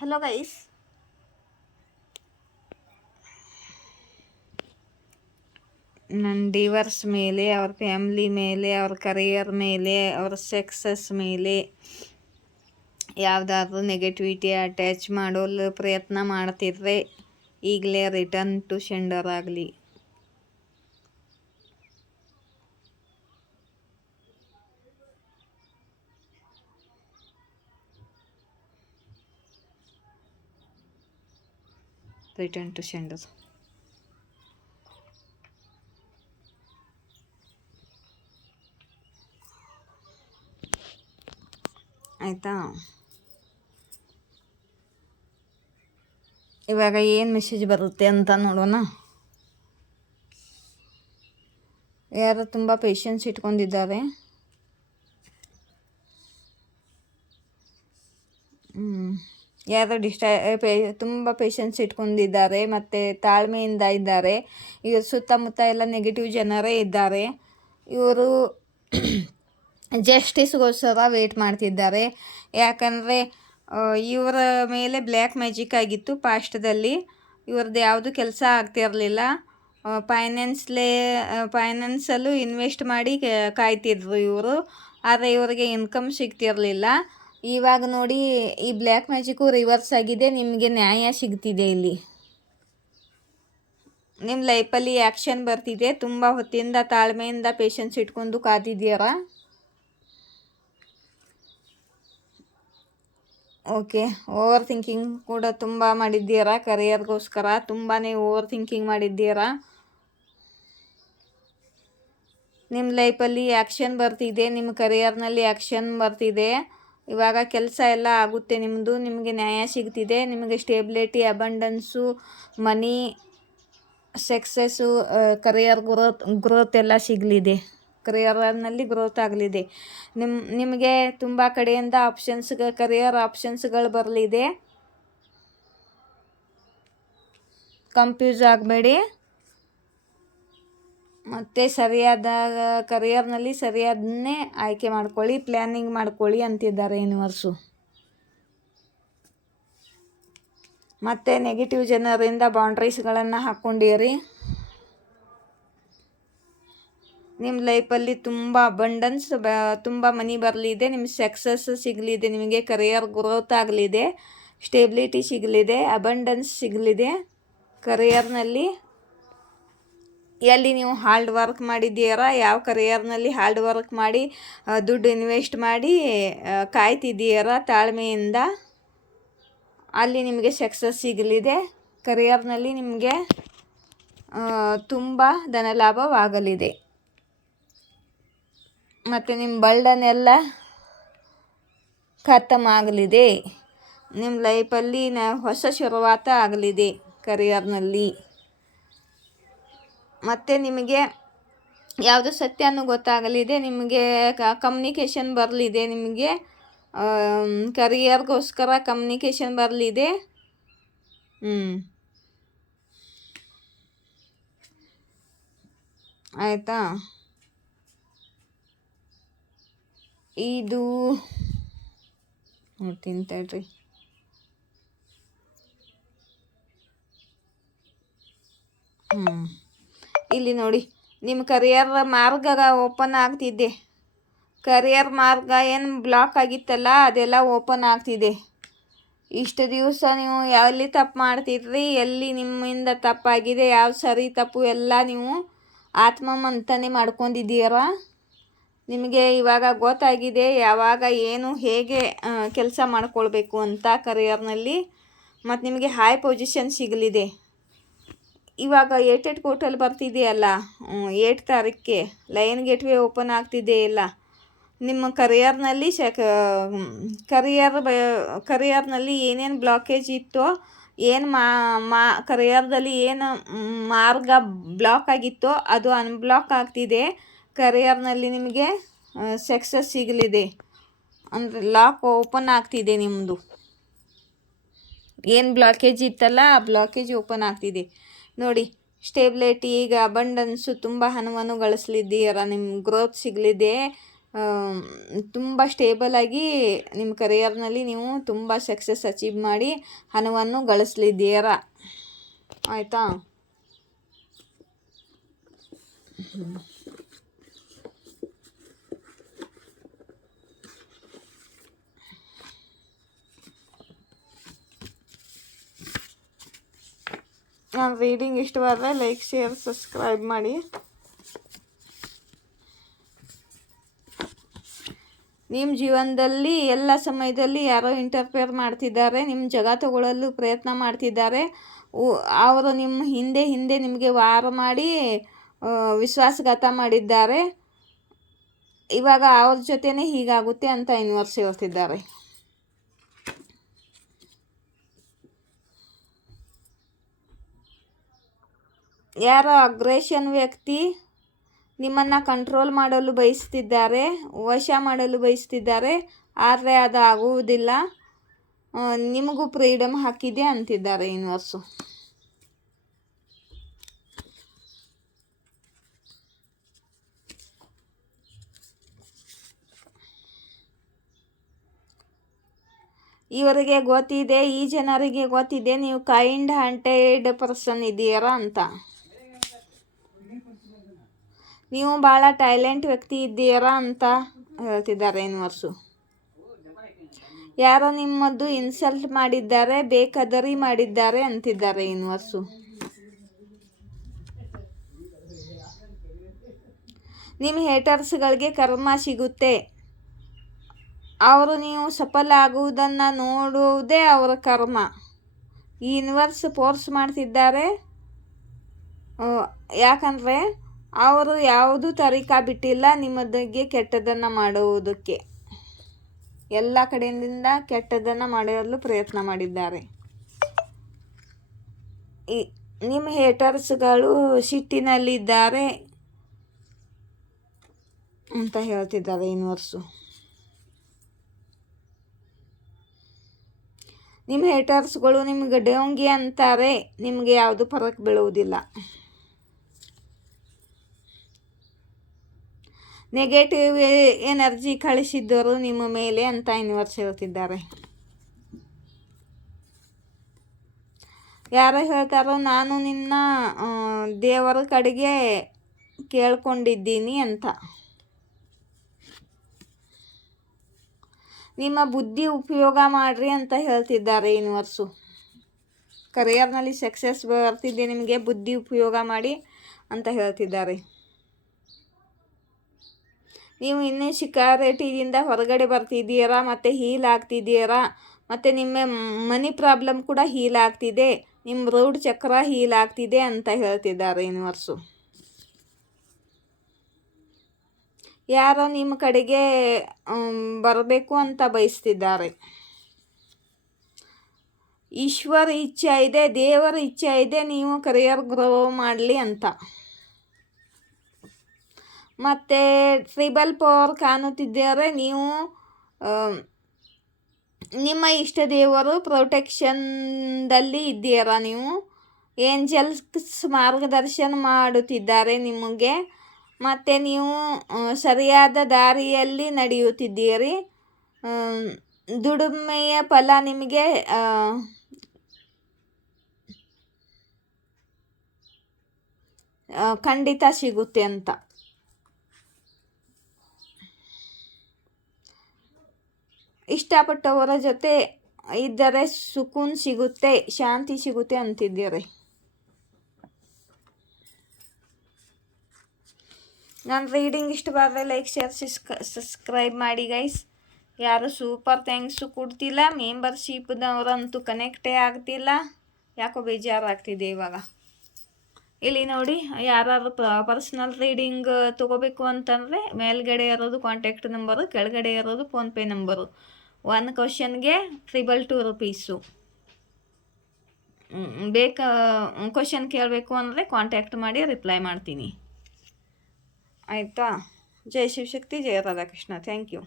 Hello guys, ನನ್ನ divorce ಮೇಲೆ, ಅವ್ರ ಫ್ಯಾಮ್ಲಿ ಮೇಲೆ, ಅವ್ರ ಕರಿಯರ್ ಮೇಲೆ, ಅವ್ರ ಸಕ್ಸಸ್ ಮೇಲೆ ಯಾವುದಾದ್ರೂ ನೆಗೆಟಿವಿಟಿ ಅಟ್ಯಾಚ್ ಮಾಡೋಲ್ಲ ಪ್ರಯತ್ನ ಮಾಡ್ತಿದ್ರೆ ಈಗಲೇ ರಿಟರ್ನ್ ಟು ಸೆಂಡರ್ ಆಗಲಿ. Return to sender. ಆಯಿತಾ? ಇವಾಗ ಏನು ಮೆಸೇಜ್ ಬರುತ್ತೆ ಅಂತ ನೋಡೋಣ. ಯಾರು ತುಂಬ ಪೇಷನ್ಸ್ ಇಟ್ಕೊಂಡಿದ್ದಾರೆ. ಯಾರು ತುಂಬ ಪೇಷನ್ಸ್ ಇಟ್ಕೊಂಡಿದ್ದಾರೆ ಮತ್ತು ತಾಳ್ಮೆಯಿಂದ ಇದ್ದಾರೆ. ಇವ್ರ ಸುತ್ತಮುತ್ತ ಎಲ್ಲ ನೆಗೆಟಿವ್ ಜನರೇ ಇದ್ದಾರೆ. ಇವರು ಜಸ್ಟಿಸ್ಗೋಸ್ಕರ ವೇಟ್ ಮಾಡ್ತಿದ್ದಾರೆ. ಯಾಕಂದರೆ ಇವರ ಮೇಲೆ ಬ್ಲ್ಯಾಕ್ ಮ್ಯಾಜಿಕ್ ಆಗಿತ್ತು ಪಾಸ್ಟದಲ್ಲಿ. ಇವ್ರದ್ದು ಯಾವುದು ಕೆಲಸ ಆಗ್ತಿರಲಿಲ್ಲ. ಫೈನಾನ್ಸಲ್ಲೂ ಇನ್ವೆಸ್ಟ್ ಮಾಡಿ ಕಾಯ್ತಿದ್ರು ಇವರು. ಆದರೆ ಇವರಿಗೆ ಇನ್ಕಮ್ ಸಿಗ್ತಿರಲಿಲ್ಲ. ಇವಾಗ ನೋಡಿ, ಈ ಬ್ಲ್ಯಾಕ್ ಮ್ಯಾಜಿಕ್ಕು ರಿವರ್ಸ್ ಆಗಿದೆ. ನಿಮಗೆ ನ್ಯಾಯ ಸಿಗ್ತಿದೆ. ಇಲ್ಲಿ ನಿಮ್ಮ ಲೈಫಲ್ಲಿ ಆ್ಯಕ್ಷನ್ ಬರ್ತಿದೆ. ತುಂಬ ಹೊತ್ತಿಂದ ತಾಳ್ಮೆಯಿಂದ ಪೇಷನ್ಸ್ ಇಟ್ಕೊಂಡು ಕಾದಿದ್ದೀರ. ಓಕೆ, ಓವರ್ ಥಿಂಕಿಂಗ್ ಕೂಡ ತುಂಬ ಮಾಡಿದ್ದೀರಾ. ಕರಿಯರ್ಗೋಸ್ಕರ ತುಂಬಾ ಓವರ್ ಥಿಂಕಿಂಗ್ ಮಾಡಿದ್ದೀರಾ. ನಿಮ್ಮ ಲೈಫಲ್ಲಿ ಆ್ಯಕ್ಷನ್ ಬರ್ತಿದೆ. ನಿಮ್ಮ ಕರಿಯರ್ನಲ್ಲಿ ಆ್ಯಕ್ಷನ್ ಬರ್ತಿದೆ. ಇವಾಗ ಕೆಲಸ ಎಲ್ಲ ಆಗುತ್ತೆ ನಿಮ್ಮದು. ನಿಮಗೆ ನ್ಯಾಯ ಸಿಗ್ತಿದೆ. ನಿಮಗೆ ಸ್ಟೇಬಿಲಿಟಿ, ಅಬಂಡೆನ್ಸು, ಮನಿ, ಸಕ್ಸಸ್ಸು, ಕರಿಯರ್ ಗ್ರೋತ್ ಎಲ್ಲ ಸಿಗಲಿದೆ. ಕರಿಯರ್ನಲ್ಲಿ ಗ್ರೋತ್ ಆಗಲಿದೆ. ನಿಮಗೆ ತುಂಬ ಕಡೆಯಿಂದ ಕರಿಯರ್ ಆಪ್ಷನ್ಸ್ಗಳು ಬರಲಿದೆ. ಕನ್ಫ್ಯೂಸ್ ಆಗಬೇಡಿ. ಮತ್ತು ಸರಿಯಾದ ಕರಿಯರ್ನಲ್ಲಿ ಸರಿಯಾದನ್ನೇ ಆಯ್ಕೆ ಮಾಡ್ಕೊಳ್ಳಿ, ಪ್ಲ್ಯಾನಿಂಗ್ ಮಾಡ್ಕೊಳ್ಳಿ ಅಂತಿದ್ದಾರೆ ಯೂನಿವರ್ಸು. ಮತ್ತು ನೆಗೆಟಿವ್ ಜನರಿಂದ ಬೌಂಡ್ರೀಸ್ಗಳನ್ನು ಹಾಕ್ಕೊಂಡಿರಿ. ನಿಮ್ಮ ಲೈಫಲ್ಲಿ ತುಂಬ ಅಬಂಡೆನ್ಸ್, ತುಂಬ ಮನಿ ಬರಲಿದೆ. ನಿಮ್ಮ ಸಕ್ಸಸ್ ಸಿಗಲಿದೆ. ನಿಮಗೆ ಕರಿಯರ್ ಗ್ರೋತ್ ಆಗಲಿದೆ. ಸ್ಟೇಬಿಲಿಟಿ ಸಿಗಲಿದೆ. ಅಬಂಡೆನ್ಸ್ ಸಿಗಲಿದೆ. ಕರಿಯರ್ನಲ್ಲಿ ಎಲ್ಲಿ ನೀವು ಹಾರ್ಡ್ ವರ್ಕ್ ಮಾಡಿದ್ದೀರಾ, ಯಾವ ಕರಿಯರ್ನಲ್ಲಿ ಹಾರ್ಡ್ ವರ್ಕ್ ಮಾಡಿ ದುಡ್ಡು ಇನ್ವೆಸ್ಟ್ ಮಾಡಿ ಕಾಯ್ತಿದ್ದೀರಾ ತಾಳ್ಮೆಯಿಂದ, ಅಲ್ಲಿ ನಿಮಗೆ ಸಕ್ಸಸ್ ಸಿಗಲಿದೆ. ಕರಿಯರ್ನಲ್ಲಿ ನಿಮಗೆ ತುಂಬ ಧನಲಾಭವಾಗಲಿದೆ. ಮತ್ತು ನಿಮ್ಮ ಬರ್ಡನ್ ಎಲ್ಲ ಖತಮ್ ಆಗಲಿದೆ. ನಿಮ್ಮ ಲೈಫಲ್ಲಿ ಹೊಸ ಶುರುವಾತ ಆಗಲಿದೆ ಕರಿಯರ್ನಲ್ಲಿ. ಮತ್ತು ನಿಮಗೆ ಯಾವುದು ಸತ್ಯ ಅನ್ನೋ ಗೊತ್ತಾಗಲಿದೆ. ನಿಮಗೆ ಕಮ್ಯುನಿಕೇಷನ್ ಬರಲಿದೆ. ನಿಮಗೆ ಕರಿಯರ್ಗೋಸ್ಕರ ಕಮ್ಯುನಿಕೇಷನ್ ಬರಲಿದೆ. ಆಯಿತಾ? ಇದು ನೋಡ್ತೀನಿ ತಡ್ರಿ. ಇಲ್ಲಿ ನೋಡಿ, ನಿಮ್ಮ ಕರಿಯರ್ ಮಾರ್ಗ ಓಪನ್ ಆಗ್ತಿದೆ. ಕರಿಯರ್ ಮಾರ್ಗ ಏನು ಬ್ಲಾಕ್ ಆಗಿತ್ತಲ್ಲ, ಅದೆಲ್ಲ ಓಪನ್ ಆಗ್ತಿದೆ. ಇಷ್ಟು ದಿವಸ ನೀವು ಎಲ್ಲಿ ತಪ್ಪು ಮಾಡ್ತಿದ್ರಿ, ಎಲ್ಲಿ ನಿಮ್ಮಿಂದ ತಪ್ಪಾಗಿದೆ, ಯಾವ ಸರಿ ತಪ್ಪು ಎಲ್ಲ ನೀವು ಆತ್ಮಮಂಥನೆ ಮಾಡ್ಕೊಂಡಿದ್ದೀರ. ನಿಮಗೆ ಇವಾಗ ಗೊತ್ತಾಗಿದೆ ಯಾವಾಗ ಏನು ಹೇಗೆ ಕೆಲಸ ಮಾಡ್ಕೊಳ್ಬೇಕು ಅಂತ ಕರಿಯರ್ನಲ್ಲಿ. ಮತ್ತು ನಿಮಗೆ ಹೈ ಪೊಸಿಷನ್ ಸಿಗಲಿದೆ. ಇವಾಗ 8 ಕೋಟಲ್ಲಿ ಬರ್ತಿದೆಯಲ್ಲ, 8 ತಾರೀಕಿಗೆ ಲಯನ್ ಗೇಟ್ವೇ ಓಪನ್ ಆಗ್ತಿದೆಯಲ್ಲ. ನಿಮ್ಮ ಕರಿಯರ್ನಲ್ಲಿ ಕರಿಯರ್ನಲ್ಲಿ ಏನೇನು ಬ್ಲಾಕೇಜ್ ಇತ್ತೋ, ಏನು ಕರಿಯರ್ದಲ್ಲಿ ಏನು ಮಾರ್ಗ ಬ್ಲಾಕ್ ಆಗಿತ್ತೋ ಅದು ಅನ್ಬ್ಲಾಕ್ ಆಗ್ತಿದೆ. ಕರಿಯರ್ನಲ್ಲಿ ನಿಮಗೆ ಸಕ್ಸಸ್ ಸಿಗಲಿದೆ. ಅಂದರೆ ಲಾಕ್ ಓಪನ್ ಆಗ್ತಿದೆ. ನಿಮ್ಮದು ಏನು ಬ್ಲಾಕೇಜ್ ಇತ್ತಲ್ಲ, ಆ ಬ್ಲಾಕೇಜ್ ಓಪನ್ ಆಗ್ತಿದೆ ನೋಡಿ. ಸ್ಟೇಬಿಲಿಟಿ, ಈಗ ಅಬಂಡೆನ್ಸು, ತುಂಬ ಹಣವನ್ನು ಗಳಿಸಲಿದ್ದೀರ. ನಿಮ್ಮ ಗ್ರೋತ್ ಸಿಗಲಿದೆ. ತುಂಬ ಸ್ಟೇಬಲಾಗಿ ನಿಮ್ಮ ಕರಿಯರ್ನಲ್ಲಿ ನೀವು ತುಂಬ ಸಕ್ಸಸ್ ಅಚೀವ್ ಮಾಡಿ ಹಣವನ್ನು ಗಳಿಸಲಿದ್ದೀರಾ. ಆಯಿತಾ? ನಾನು ರೀಡಿಂಗ್ ಇಷ್ಟವಾದರೆ ಲೈಕ್, ಶೇರ್, ಸಬ್ಸ್ಕ್ರೈಬ್ ಮಾಡಿ. ನಿಮ್ಮ ಜೀವನದಲ್ಲಿ ಎಲ್ಲ ಸಮಯದಲ್ಲಿ ಯಾರೋ ಇಂಟರ್ಫಿಯರ್ ಮಾಡ್ತಿದ್ದಾರೆ, ನಿಮ್ಮ ಜಾಗ ತಗೊಳ್ಳಲು ಪ್ರಯತ್ನ ಮಾಡ್ತಿದ್ದಾರೆ. ಅವರು ನಿಮ್ಮ ಹಿಂದೆ ನಿಮಗೆ ವಾರ ಮಾಡಿ ವಿಶ್ವಾಸಘಾತ ಮಾಡಿದ್ದಾರೆ. ಇವಾಗ ಅವ್ರ ಜೊತೆನೇ ಹೀಗಾಗುತ್ತೆ ಅಂತ ಯೂನಿವರ್ಸ್ ಹೇಳ್ತಿದ್ದಾರೆ. ಯಾರೋ ಅಗ್ರೆಷನ್ ವ್ಯಕ್ತಿ ನಿಮ್ಮನ್ನು ಕಂಟ್ರೋಲ್ ಮಾಡಲು ಬಯಸ್ತಿದ್ದಾರೆ, ವಶ ಮಾಡಲು ಬಯಸ್ತಿದ್ದಾರೆ. ಆದರೆ ಅದು ಆಗುವುದಿಲ್ಲ. ನಿಮಗೂ ಫ್ರೀಡಮ್ ಹಾಕಿದೆ ಅಂತಿದ್ದಾರೆ ಯೂನಿವರ್ಸು. ಇವರಿಗೆ ಗೊತ್ತಿದೆ, ಈ ಜನರಿಗೆ ಗೊತ್ತಿದೆ ನೀವು ಕೈಂಡ್ ಹಾರ್ಟೆಡ್ ಪರ್ಸನ್ ಇದ್ದೀರಾ ಅಂತ. ನೀವು ಭಾಳ ಟ್ಯಾಲೆಂಟ್ ವ್ಯಕ್ತಿ ಇದ್ದೀರಾ ಅಂತ ಹೇಳ್ತಿದ್ದಾರೆ ಯೂನಿವರ್ಸು. ಯಾರೋ ನಿಮ್ಮದ್ದು ಇನ್ಸಲ್ಟ್ ಮಾಡಿದ್ದಾರೆ, ಬೇಕದರಿ ಮಾಡಿದ್ದಾರೆ ಅಂತಿದ್ದಾರೆ ಯೂನಿವರ್ಸು. ನಿಮ್ಮ ಹೇಟರ್ಸ್ಗಳಿಗೆ ಕರ್ಮ ಸಿಗುತ್ತೆ. ಅವರು ನೀವು ಸಫಲ ಆಗುವುದನ್ನು ನೋಡುವುದೇ ಅವರ ಕರ್ಮ. ಈ ಯೂನಿವರ್ಸ್ ಫೋರ್ಸ್ ಮಾಡ್ತಿದ್ದಾರೆ. ಯಾಕಂದರೆ ಅವರು ಯಾವುದೂ ತರೀಕಾ ಬಿಟ್ಟಿಲ್ಲ ನಿಮ್ಮದಕ್ಕೆ ಕೆಟ್ಟದನ್ನು ಮಾಡುವುದಕ್ಕೆ. ಎಲ್ಲ ಕಡೆಯಿಂದ ಕೆಟ್ಟದನ್ನು ಮಾಡಲು ಪ್ರಯತ್ನ ಮಾಡಿದ್ದಾರೆ. ನಿಮ್ಮ ಹೇಟರ್ಸ್ಗಳು ಸಿಟ್ಟಿನಲ್ಲಿದ್ದಾರೆ ಅಂತ ಹೇಳ್ತಿದ್ದಾರೆ ಯೂನಿವರ್ಸು. ನಿಮ್ಮ ಹೇಟರ್ಸ್ಗಳು ನಿಮಗೆ ಡೋಂಗಿ ಅಂತಾರೆ, ನಿಮಗೆ ಯಾವುದು ಫರಕ್ ಬೀಳುವುದಿಲ್ಲ. ನೆಗೆಟಿವ್ ಎನರ್ಜಿ ಕಳಿಸಿದ್ದರು ನಿಮ್ಮ ಮೇಲೆ ಅಂತ ಯೂನಿವರ್ಸ್ ಹೇಳ್ತಿದ್ದಾರೆ. ಯಾರೋ ಹೇಳ್ತಾರೋ ನಾನು ನಿನ್ನ ದೇವರ ಕಡೆಗೆ ಕೇಳ್ಕೊಂಡಿದ್ದೀನಿ ಅಂತ. ನಿಮ್ಮ ಬುದ್ಧಿ ಉಪಯೋಗ ಮಾಡಿರಿ ಅಂತ ಹೇಳ್ತಿದ್ದಾರೆ ಯೂನಿವರ್ಸು. ಕರಿಯರ್ನಲ್ಲಿ ಸಕ್ಸಸ್ ಬರ್ತಿದ್ದೆ, ನಿಮಗೆ ಬುದ್ಧಿ ಉಪಯೋಗ ಮಾಡಿ ಅಂತ ಹೇಳ್ತಿದ್ದಾರೆ. ನೀವು ಇನ್ನೂ ಸಿಕ್ಕಾರಿಟಿಯಿಂದ ಹೊರಗಡೆ ಬರ್ತಿದ್ದೀರಾ ಮತ್ತು ಹೀಲ್ ಆಗ್ತಿದ್ದೀರಾ. ಮತ್ತು ನಿಮ್ಮ ಮನಿ ಪ್ರಾಬ್ಲಮ್ ಕೂಡ ಹೀಲ್ ಆಗ್ತಿದೆ, ನಿಮ್ಮ ರೂಟ್ ಚಕ್ರ ಹೀಲ್ ಆಗ್ತಿದೆ ಅಂತ ಹೇಳ್ತಿದ್ದಾರೆ ಯೂನಿವರ್ಸು. ಯಾರೋ ನಿಮ್ಮ ಕಡೆಗೆ ಬರಬೇಕು ಅಂತ ಬಯಸ್ತಿದ್ದಾರೆ. ಈಶ್ವರ ಇಚ್ಛೆ ಇದೆ, ದೇವರ ಇಚ್ಛೆ ಇದೆ ನೀವು ಕರಿಯರ್ ಗ್ರೋ ಮಾಡಲಿ ಅಂತ. ಮತ್ತು ಟ್ರಿಬಲ್ ಪವರ್ ಕಾಣುತ್ತಿದ್ದಾರೆ. ನೀವು ನಿಮ್ಮ ಇಷ್ಟ ದೇವರು ಪ್ರೊಟೆಕ್ಷನ್ದಲ್ಲಿ ಇದ್ದೀರಾ. ನೀವು ಏಂಜಲ್ಸ್ ಮಾರ್ಗದರ್ಶನ ಮಾಡುತ್ತಿದ್ದಾರೆ ನಿಮಗೆ. ಮತ್ತು ನೀವು ಸರಿಯಾದ ದಾರಿಯಲ್ಲಿ ನಡೆಯುತ್ತಿದ್ದೀರಿ. ದುಡಿಮೆಯ ಫಲ ನಿಮಗೆ ಖಂಡಿತ ಸಿಗುತ್ತೆ ಅಂತ. ಇಷ್ಟಪಟ್ಟವರ ಜೊತೆ ಇದ್ದರೆ ಸುಕೂನ್ ಸಿಗುತ್ತೆ, ಶಾಂತಿ ಸಿಗುತ್ತೆ ಅಂತಿದ್ದೀರಿ. ನನ್ನ ರೀಡಿಂಗ್ ಇಷ್ಟವಾದರೆ ಲೈಕ್, ಶೇರ್, ಸಬ್ಸ್ಕ್ರೈಬ್ ಮಾಡಿ ಗೈಸ್. ಯಾರು ಸೂಪರ್ ಥ್ಯಾಂಕ್ಸು ಕೊಡ್ತಿಲ್ಲ, ಮೆಂಬರ್ಶಿಪ್ನವರಂತೂ ಕನೆಕ್ಟೇ ಆಗ್ತಿಲ್ಲ. ಯಾಕೋ ಬೇಜಾರಾಗ್ತಿದೆ ಇವಾಗ. ಇಲ್ಲಿ ನೋಡಿ, ಯಾರು ಪರ್ಸ್ನಲ್ ರೀಡಿಂಗ್ ತೊಗೋಬೇಕು ಅಂತಂದರೆ ಮೇಲ್ಗಡೆ ಇರೋದು ಕಾಂಟ್ಯಾಕ್ಟ್ ನಂಬರು, ಕೆಳಗಡೆ ಇರೋದು ಫೋನ್ಪೇ ನಂಬರು. 1 ಕ್ವಶನ್ಗೆ 222 ರೂಪೀಸು. ಕ್ವಶನ್ ಕೇಳಬೇಕು ಅಂದರೆ ಕಾಂಟ್ಯಾಕ್ಟ್ ಮಾಡಿ ರಿಪ್ಲೈ ಮಾಡ್ತೀನಿ. ಆಯಿತಾ? ಜೈ ಶಿವಶಕ್ತಿ, ಜಯ ರಾಧಾಕೃಷ್ಣ. Thank you.